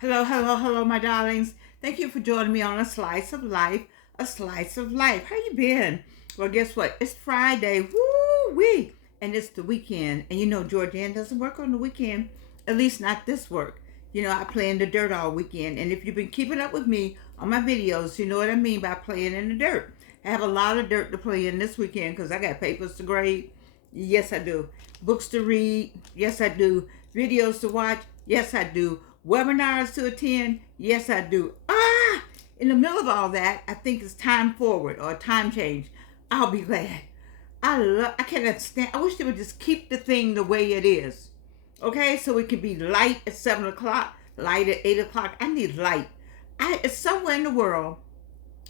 Hello, hello, hello, my darlings. Thank you for joining me on A Slice of Life, A Slice of Life. How you been? Well, guess what? It's Friday. Woo-wee! And it's the weekend. And you know Georgianne doesn't work on the weekend. At least not this work. You know, I play in the dirt all weekend. And if you've been keeping up with me on my videos, you know what I mean by playing in the dirt. I have a lot of dirt to play in this weekend because I got papers to grade. Yes, I do. Books to read. Yes, I do. Videos to watch. Yes, I do. Webinars to attend. Yes, I do. In the middle of all that, I think it's time forward or time change. I'll be glad. I cannot stand. I wish they would just keep the thing the way it is. Okay, so it could be light at 7 o'clock, light at 8 o'clock. I need light. It's somewhere in the world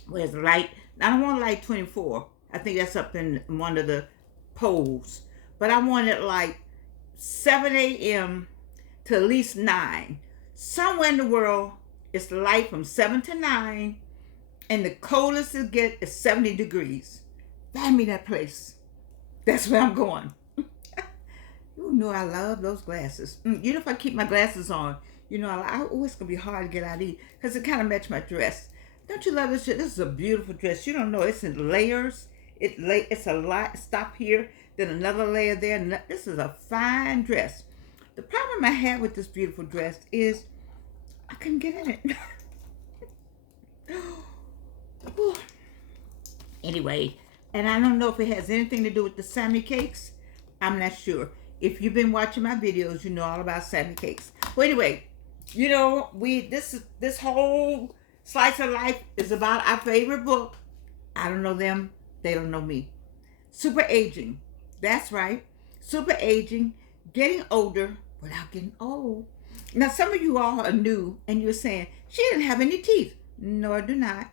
where it's light. I don't want light 24. I think that's up in one of the poles. But I want it like 7 a.m. to at least 9. Somewhere in the world, it's light from 7 to 9, and the coldest it gets is 70 degrees. Find me that place. That's where I'm going. You know I love those glasses. You know if I keep my glasses on, you know, it's going to be hard to get out of these because it kind of match my dress. Don't you love this shit? This is a beautiful dress. You don't know. It's in layers. It's a lot. Stop here, then another layer there. This is a fine dress. The problem I had with this beautiful dress is I couldn't get in it. Anyway, and I don't know if it has anything to do with the Sammy cakes. I'm not sure. If you've been watching my videos, you know all about Sammy cakes. Well, anyway, you know, this whole slice of life is about our favorite book. I don't know them. They don't know me. Super aging. That's right. Super aging. Getting older without getting old. Now, some of you all are new and you're saying, she didn't have any teeth. No, I do not.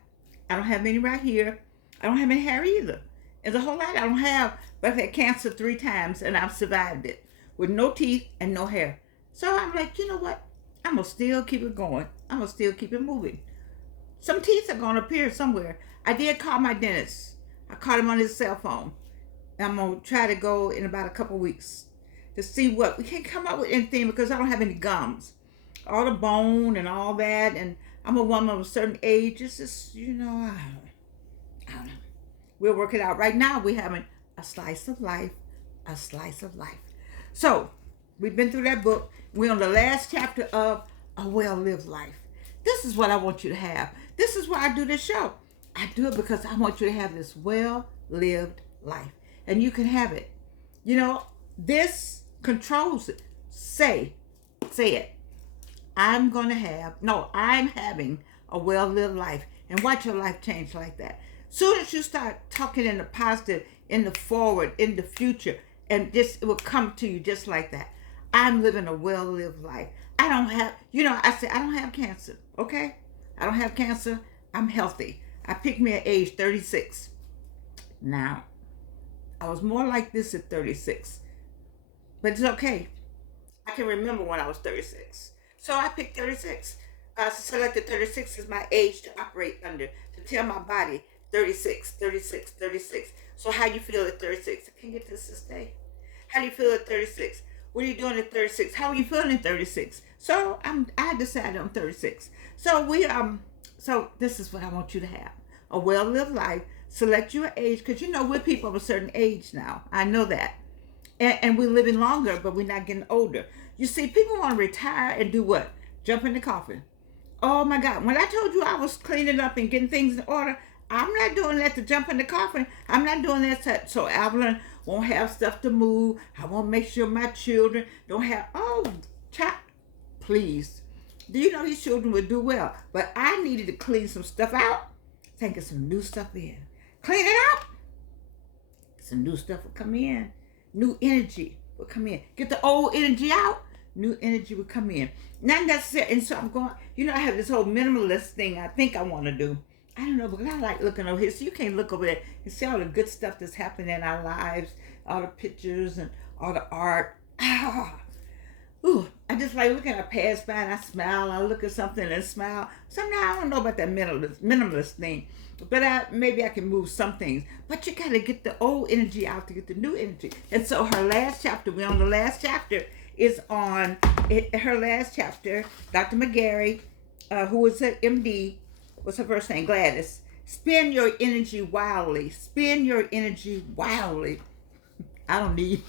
I don't have any right here. I don't have any hair either. There's a whole lot I don't have, but I've had cancer 3 times and I've survived it with no teeth and no hair. So I'm like, you know what? I'm going to still keep it going. I'm going to still keep it moving. Some teeth are going to appear somewhere. I did call my dentist. I called him on his cell phone. I'm going to try to go in about a couple weeks to see what we can't come up with anything because I don't have any gums. All the bone and all that, and I'm a woman of a certain age. It's just, you know, I don't know. We'll work it out. Right now, we're having a slice of life, a slice of life. So, we've been through that book. We're on the last chapter of A Well-Lived Life. This is what I want you to have. This is why I do this show. I do it because I want you to have this well-lived life. And you can have it. You know, this controls it. Say it. I'm having a well-lived life. And watch your life change like that. Soon as you start talking in the positive, in the forward, in the future, and it will come to you just like that. I'm living a well-lived life. I don't have, I don't have cancer, okay? I don't have cancer. I'm healthy. I picked me at age 36. Now, I was more like this at 36. But it's okay. I can remember when I was 36. So I picked 36. I selected 36 as my age to operate under, to tell my body 36, 36, 36. So how you feel at 36? I can't get this day. How do you feel at 36? What are you doing at 36? How are you feeling at 36? So I decided on 36. So this is what I want you to have. A well-lived life. Select your age, because you know we're people of a certain age now. I know that. And we're living longer, but we're not getting older. You see, people want to retire and do what? Jump in the coffin. Oh my God. When I told you I was cleaning up and getting things in order, I'm not doing that to jump in the coffin. I'm not doing that so Evelyn won't have stuff to move. I want to make sure my children don't have, child, please. Do you know these children would do well? But I needed to clean some stuff out. Get some new stuff in. Clean it out. Some new stuff will come in. New energy will come in. Get the old energy out. New energy will come in. Not necessarily. And so I'm going, I have this whole minimalist thing I think I want to do. I don't know, because I like looking over here. So you can't look over there and see all the good stuff that's happening in our lives. All the pictures and all the art. I just like looking. I pass by and I smile. I look at something and smile. Sometimes I don't know about that minimalist thing. But maybe I can move some things. But you got to get the old energy out to get the new energy. And so her last chapter, we're on the last chapter, is on her last chapter. Dr. McGarry, who was an MD, what's her first name? Gladys. Spend your energy wildly. Spend your energy wildly. I don't need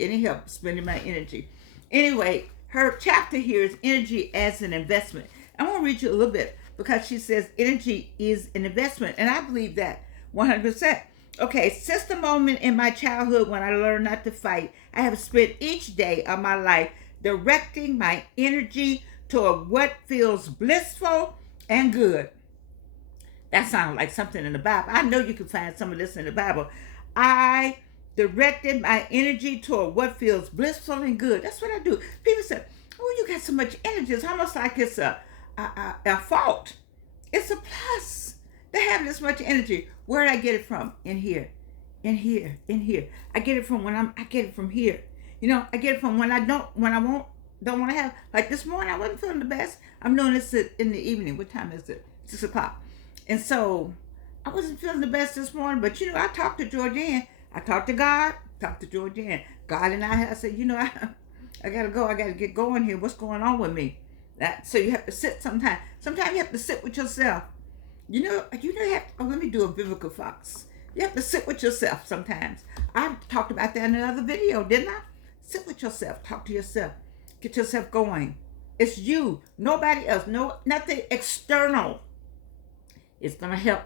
any help spending my energy. Anyway, her chapter here is energy as an investment. I want to read you a little bit because she says energy is an investment, and I believe that 100%. Okay, since the moment in my childhood when I learned not to fight, I have spent each day of my life directing my energy toward what feels blissful and good. That sounds like something in the Bible. I know you can find some of this in the Bible. I directed my energy toward what feels blissful and good. That's what I do. People say, "Oh, you got so much energy." It's almost like it's a fault. It's a plus to have this much energy. Where did I get it from? In here, in here, in here. I get it from I get it from here. You know, I get it from when I don't want to have. Like this morning, I wasn't feeling the best. I'm doing this in the evening. What time is it? 6 o'clock. And so I wasn't feeling the best this morning. But you know, I talked to Georgianne. I talked to God. Talked to Georgianne. God and I said, you know, I gotta go. I gotta get going here. What's going on with me? So you have to sit sometimes. Sometimes you have to sit with yourself. You know, you have to, let me do a biblical fox. You have to sit with yourself sometimes. I talked about that in another video, didn't I? Sit with yourself. Talk to yourself. Get yourself going. It's you. Nobody else. Nothing external is going to help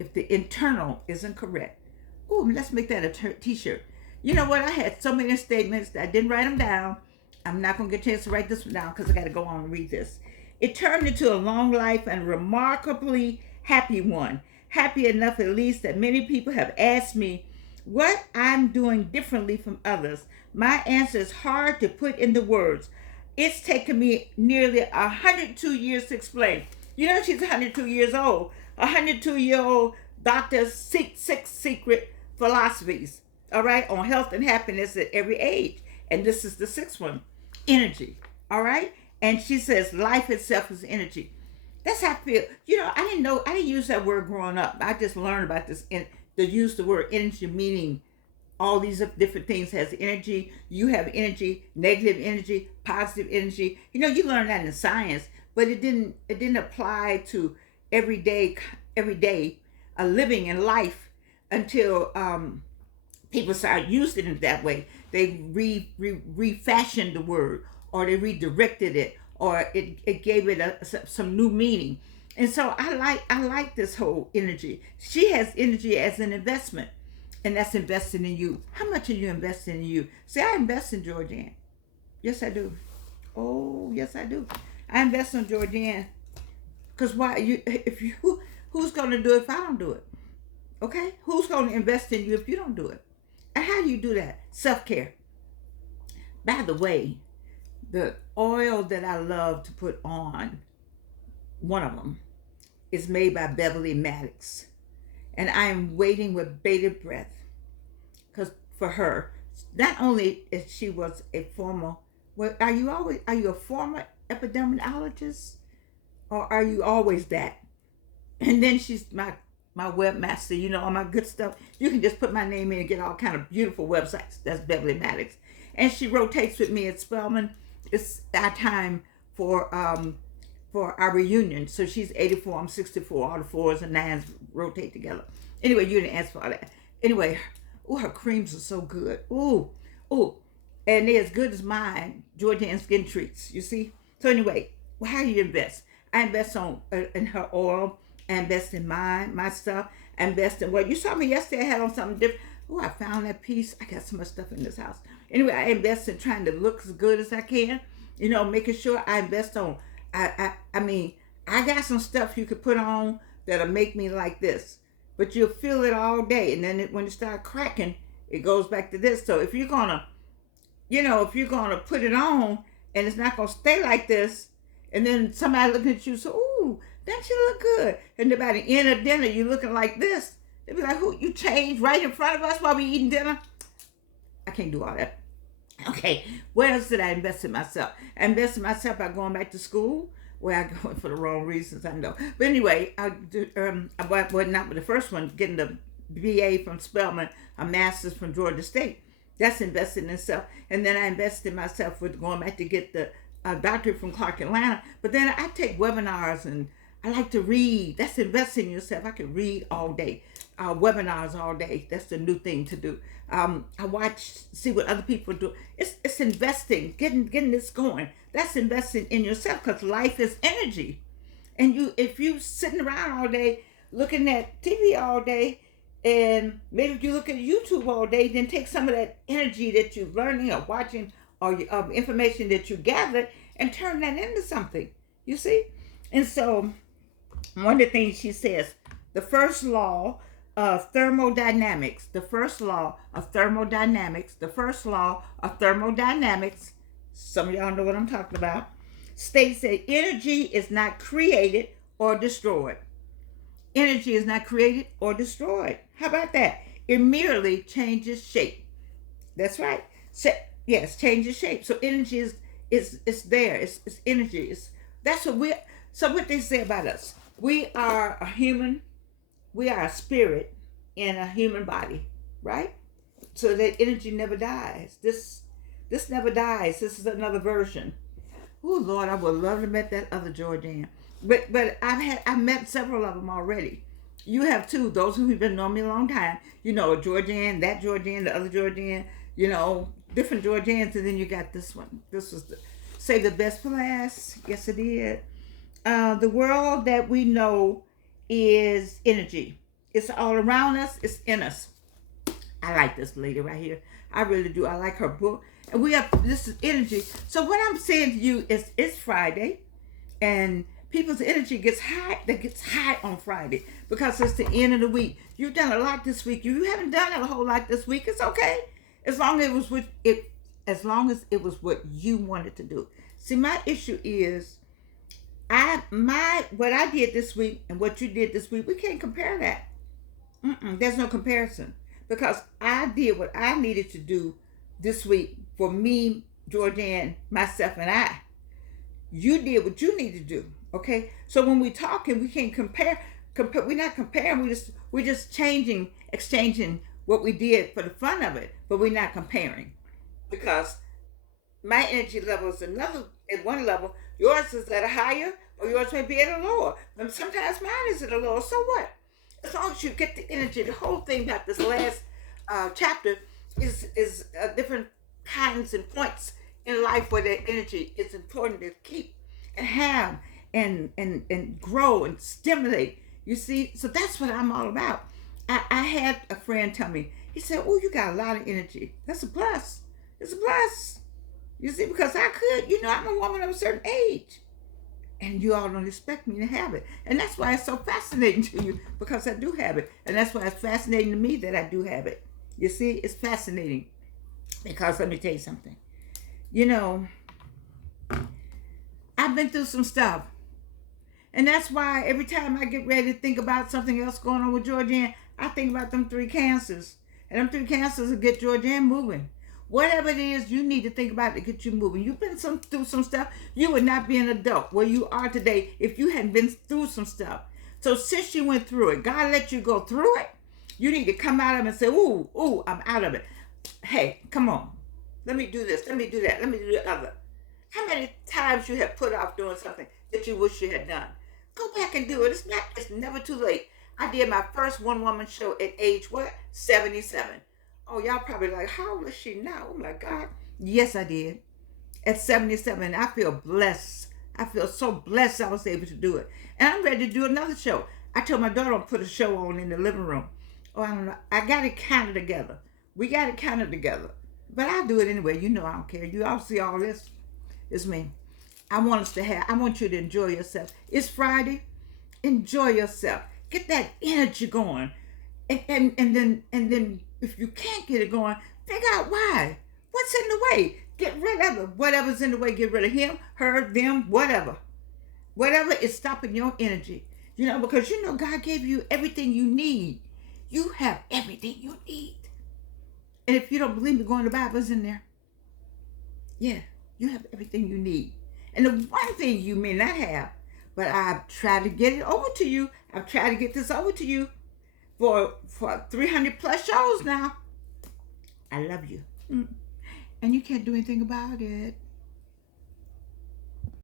if the internal isn't correct. Ooh, let's make that a t-shirt. You know what? I had so many statements that I didn't write them down. I'm not going to get a chance to write this one down because I got to go on and read this. It turned into a long life and remarkably happy one. Happy enough, at least, that many people have asked me what I'm doing differently from others. My answer is hard to put into words. It's taken me nearly 102 years to explain. You know, she's 102 years old. 102-year-old doctor, six secret philosophies, all right, on health and happiness at every age. And this is the sixth one, energy, all right? And she says life itself is energy. That's how I feel. You know, I didn't use that word growing up. I just learned about this, to use the word energy, meaning all these different things has energy. You have energy, negative energy, positive energy. You know, you learn that in science, but it didn't apply to everyday living in life until people started using it that way. They refashioned the word, or they redirected it, or it gave it some new meaning. And so I like this whole energy. She has energy as an investment, and that's investing in you. How much are you investing in you? See, I invest in Georgianne. Yes, I do. Oh, yes, I do. I invest in Georgianne. Because who's going to do it if I don't do it? Okay? Who's going to invest in you if you don't do it? And how do you do that? Self-care. By the way, the oil that I love to put on, one of them, is made by Beverly Maddox. And I am waiting with bated breath because for her, not only is she was a former, are you a former epidemiologist, or are you always that? And then she's my webmaster, you know, all my good stuff. You can just put my name in and get all kind of beautiful websites. That's Beverly Maddox. And she rotates with me at Spelman. It's our time for our reunion. So she's 84, I'm 64. All the fours and nines rotate together. Anyway, you didn't ask for all that. Anyway, her creams are so good. Ooh. And they're as good as mine, Georgianne Skin Treats, you see? So anyway, how do you invest? I invest in her oil. I invest in my stuff. I invest in, you saw me yesterday, I had on something different. Oh, I found that piece. I got so much stuff in this house. Anyway, I invest in trying to look as good as I can. You know, making sure I invest on, I mean, I got some stuff you could put on that'll make me like this. But you'll feel it all day. And then when it starts cracking, it goes back to this. So if you're going to put it on and it's not going to stay like this, and then somebody looking at you, so, ooh, that you look good. And then by the end of dinner, you're looking like this. They'll be like, who, you changed right in front of us while we eating dinner? I can't do all that. Okay, where else did I invest in myself? I invested in myself by going back to school, where I go for the wrong reasons, I know. But anyway, I was not with the first one, getting the BA from Spelman, a master's from Georgia State. That's investing in self. And then I invest in myself with going back to get the doctorate from Clark Atlanta. But then I take webinars and I like to read. That's investing in yourself. I can read all day, webinars all day. That's the new thing to do. I watch, see what other people do. It's investing, getting this going. That's investing in yourself because life is energy. And if you sitting around all day looking at TV all day, and maybe if you look at YouTube all day, then take some of that energy that you're learning or watching or information that you gathered and turn that into something. You see? And so one of the things she says, the first law of thermodynamics, some of y'all know what I'm talking about, states that energy is not created or destroyed. Energy is not created or destroyed. How about that? It merely changes shape. That's right. So, yes, changes shape. So energy is there. It's energy. That's what we. So what they say about us? We are a human. We are a spirit in a human body, right? So that energy never dies. This never dies. This is another version. Oh Lord, I would love to meet that other Georgian. But I've met several of them already. You have too. Those who've been knowing me a long time. You know, a Georgian, that Georgian, the other Georgian. You know, different Georgians, and then you got this one. This was save the best for last. Yes, it did. The world that we know is energy. It's all around us. It's in us. I like this lady right here. I really do. I like her book. And this is energy. So what I'm saying to you is it's Friday, and people's energy gets high. That gets high on Friday because it's the end of the week. You've done a lot this week. You haven't done a whole lot this week. It's okay, as long as it was what you wanted to do. See, my issue is, what I did this week and what you did this week. We can't compare that. There's no comparison because I did what I needed to do this week for me, Georgianne, myself, and I. You did what you need to do. Okay, so when we talking, we can't compare. We're not comparing. We're just exchanging what we did for the fun of it, but we're not comparing because my energy level is at one level. Yours is at a higher, or yours may be at a lower. And sometimes mine is at a lower. So what? As long as you get the energy, the whole thing about this last chapter is different kinds and points in life where that energy is important to keep and have and grow and stimulate. You see, so that's what I'm all about. I had a friend tell me, he said, "Oh, you got a lot of energy. That's a plus. It's a plus." You see, because I could, I'm a woman of a certain age. And you all don't expect me to have it. And that's why it's so fascinating to you, because I do have it. And that's why it's fascinating to me that I do have it. You see, it's fascinating. Because let me tell you something. I've been through some stuff. And that's why every time I get ready to think about something else going on with Georgianne, I think about them 3 cancers. And them 3 cancers will get Georgianne moving. Whatever it is you need to think about to get you moving. You've been through some stuff. You would not be an adult where you are today if you hadn't been through some stuff. So since you went through it, God let you go through it, you need to come out of it and say, ooh, I'm out of it. Hey, come on. Let me do this. Let me do that. Let me do the other. How many times you have put off doing something that you wish you had done? Go back and do it. It's never too late. I did my first one-woman show at age, 77. Oh, y'all probably like, how old is she now? Oh my God. Yes, I did. At 77, I feel blessed. I feel so blessed I was able to do it. And I'm ready to do another show. I told my daughter I'll put a show on in the living room. Oh, I don't know. I got it counted together. We got it counted together. But I'll do it anyway. I don't care. You all see all this. It's me. I want you to enjoy yourself. It's Friday. Enjoy yourself. Get that energy going. And then if you can't get it going, figure out why. What's in the way? Get rid of it. Whatever's in the way, get rid of him, her, them, whatever. Whatever is stopping your energy. Because God gave you everything you need. You have everything you need. And if you don't believe me, go in the Bible's in there. Yeah, you have everything you need. And the one thing you may not have, but I've tried to get it over to you. I've tried to get this over to you for 300 plus shows now. I love you. and you can't do anything about it.